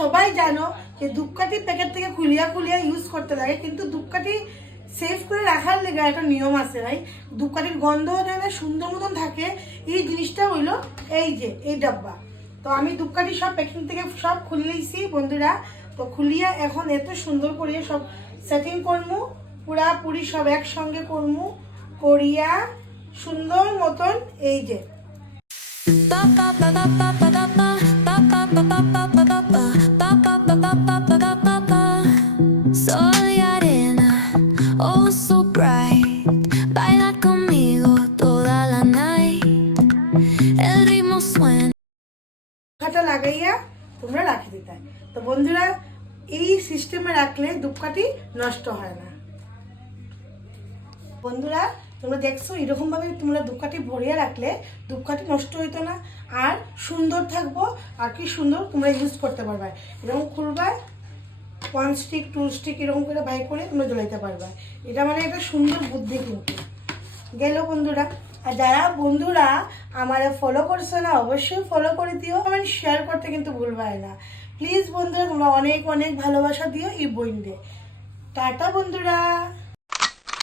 সবাই জানো যে ধূপকাঠির প্যাকেট থেকে খুলিয়া খুলিয়া ইউজ করতে লাগে, কিন্তু ধূপকাঠি সেভ করে রাখার লেগে একটা নিয়ম আছে ভাই। ধূপকাঠির গন্ধও যায় না, সুন্দর মতন থাকে। এই জিনিসটা হইলো এই যে এই ডাব্বা। তো আমি ধূপকাঠি সব প্যাকিং থেকে সব খুললেইছি বন্ধুরা। তো খুলিয়া এখন এত সুন্দর করিয়া সব সেটিং করমু, পুরাপুরি সব একসঙ্গে করমু, করিয়া সুন্দর মতন এই যে Soy arena, oh so bright. Baila conmigo toda la night. El ritmo suena. ধূপকাঠা লাগাইয়া তোমরা রাখি দিতে। তো বন্ধুরা এই সিস্টেমে রাখলে ধূপকাঠি নষ্ট হয় না। বন্ধুরা তোমরা দেখছো এরকমভাবে তোমরা ধূপকাঠি ভরিয়ে রাখলে ধূপকাঠি নষ্ট হইতো না, আর সুন্দর থাকবো। আর কি সুন্দর তোমরা ইউজ করতে পারবে। এরকম খুলবা, 1 স্টিক 2 স্টিক এরকম করে বাই করে তোমরা জ্বলাইতে পারবে। এটা মানে একটা সুন্দর বুদ্ধি কিন্তু গেল বন্ধুরা। আর যারা বন্ধুরা আমার ফলো করছো না অবশ্যই ফলো করে দিও, কমেন্ট শেয়ার করতে কিন্তু ভুলবাই না প্লিজ বন্ধুরা। তোমরা অনেক অনেক ভালোবাসা দিও এই বইন্ডে। টাটা বন্ধুরা।